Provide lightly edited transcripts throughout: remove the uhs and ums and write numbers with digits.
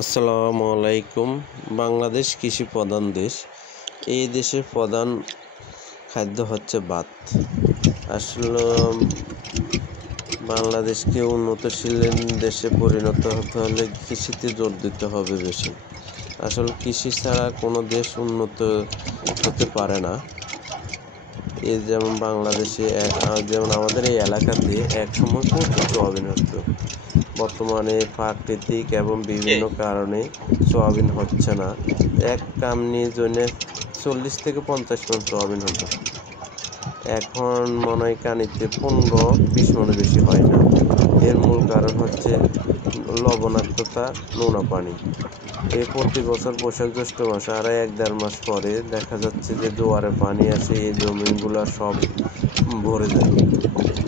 আসসালামু আলাইকুম। বাংলাদেশ কৃষি প্রধান দেশ। এই দেশের প্রধান খাদ্য হচ্ছে ভাত। আসলে বাংলাদেশকে উন্নতশীল দেশে পরিণত হতে হলে কৃষিতে জোর দিতে হবে বেশি। আসলে কৃষি ছাড়া কোনো দেশ উন্নত হতে পারে না। এই যেমন বাংলাদেশে যেমন আমাদের এই এলাকাতে একসময় প্রচুর সোয়াবিন হতো। বর্তমানে প্রাকৃতিক এবং বিভিন্ন কারণে সোয়াবিন হচ্ছে না। এক কামনির জন্য 40 থেকে 50 মণ সোয়াবিন হতো, এখন মনে হয় কানিতে 15-20 মণের বেশি হয় না। এর মূল কারণ হচ্ছে লবণাক্ততা, নোনা পানি। এই প্রতি বছর বৈশাখ জ্যৈষ্ঠ মাসে আর 1-1.5 মাস পরে দেখা যাচ্ছে যে জোয়ারে পানি আসে, এই জমিগুলো সব ভরে যায়।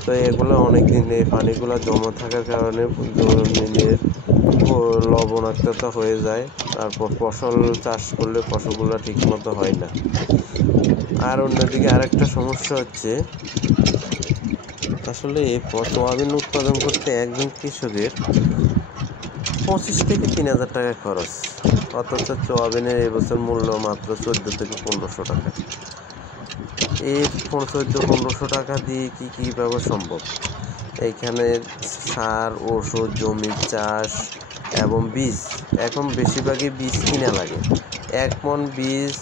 তো এগুলো অনেক দিন এই পানিগুলো জমা থাকার কারণে জমিনের লবণাক্ততা হয়ে যায়। তারপর ফসল চাষ করলে ফসলগুলো ঠিকমতো হয় না। আর অন্যদিকে আরেকটা সমস্যা হচ্ছে, আসলে সোয়াবিন উৎপাদন করতে একজন কৃষকের 25 থেকে 3,000 টাকা খরচ, অথচ সোয়াবিনের এবছর মূল্য মাত্র 14 থেকে 1500 টাকা। এই 1400-1500 টাকা দিয়ে কীভাবে সম্ভব? এইখানে সার, ওষুধ, জমি চাষ এবং বীজ, এখন বেশিরভাগই বীজ কিনা লাগে। 1 মণ বীজ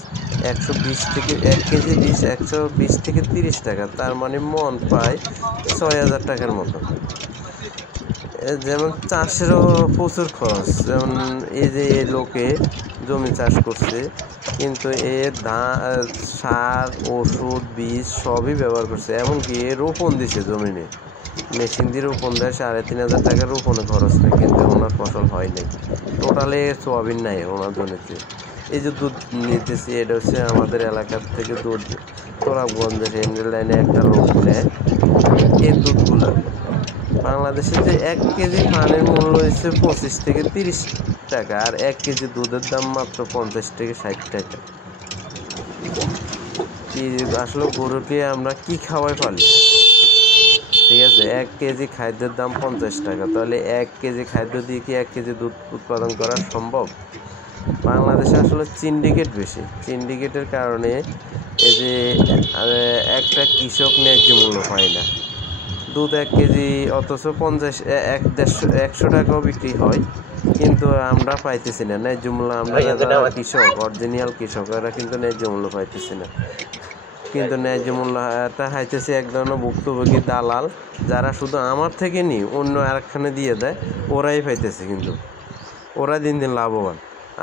120 থেকে 1 কেজি বীজ 120 থেকে 30 টাকা, তার মানে মণ প্রায় 6,000 টাকার মতো। যেমন চাষেরও প্রচুর খরচ। যেমন এই যে লোকে জমি চাষ করছে, কিন্তু এর সার, ওষুধ, বীজ সবই ব্যবহার করছে, এমনকি রোপণ দিছে জমিনে, মেশিন দিয়ে রোপণ দেয়। 3,500 টাকার রোপণে খরচ নেই, কিন্তু ওনার ফসল হয় নাই। টোটালে সোয়াবিন নাই ওনার জমিতে। এই যে দুধ নিতেছি, এটা হচ্ছে আমাদের এলাকার থেকে দুধ তোরাবগঞ্জের রেঞ্জের লাইনে একটা লোক নেয়। এই দুধগুলা বাংলাদেশে যে 1 কেজি পানির মূল্য হচ্ছে 25 থেকে 30 টাকা, আর 1 কেজি দুধের দাম মাত্র 50 থেকে 60 টাকা। কি আসলে গরুকে আমরা কি খাওয়াই পালি? ঠিক আছে, 1 কেজি খাদ্যের দাম 50 টাকা, তাহলে 1 কেজি খাদ্য দিয়ে কি 1 কেজি দুধ উৎপাদন করা সম্ভব? বাংলাদেশে আসলে সিন্ডিকেট বেশি। সিন্ডিকেটের কারণে এই যে একটা কৃষক ন্যায্য মূল্য পায় না। দুধ 1 কেজি অথচ 100 টাকাও বিক্রি হয়, কিন্তু আমরা পাইতেছি না ন্যায্য মূল্য। আমরা যারা কৃষক, অরিজিনাল কৃষক, এরা কিন্তু ন্যায্য মূল্য পাইতেছি না। কিন্তু ন্যায্য মূল্যটা হাইতেছে এক ধরনের ভুক্তভোগী দালাল, যারা শুধু আমার থেকে নিয়ে অন্য আরেকখানে দিয়ে দেয়, ওরাই পাইতেছে, কিন্তু ওরা দিন দিন লাভবান।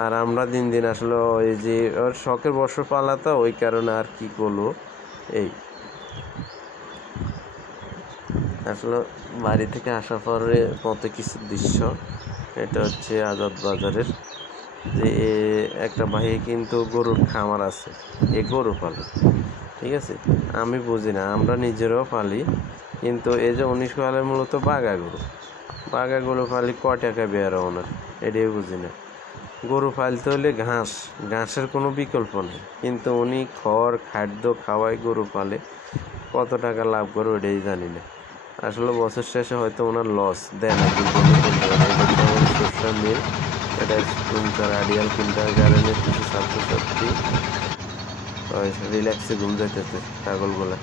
আর আমরা দিন দিন আসলে ওই যে ওর শখের বর্ষ পালা, তো ওই কারণে আর কি করলো। এই আসলে বাড়ি থেকে আসার পরে মতো কিছু দৃশ্য, এটা হচ্ছে আজাদ বাজারের যে একটা ভাই কিন্তু গরুর খামার আছে, এ গরু পালে। ঠিক আছে, আমি বুঝি না, আমরা নিজেরাও পালি, কিন্তু এই যে 19 পালে মূলত বাঘা গরু পালি, ক টাকা বের ওনার, এটাই বুঝি না। গরু পালতে হলে ঘাসের কোনো বিকল্প নেই, কিন্তু উনি খাদ্য খাওয়ায় গরু পালে, কত টাকা লাভ করে ওটাই জানি না। আসলে বছর শেষে হয়তো ওনার লস দেয় না, কিন্তু উনি বলতে পারে। এটা হচ্ছে আমাদের সোশ্যাল মিল, এটা আইডিয়াল কিন্টার গার্ডেনের কিছু ছাত্রছাত্রী রিল্যাক্সে ঘুম যাইতেছে ছাগলগুলা।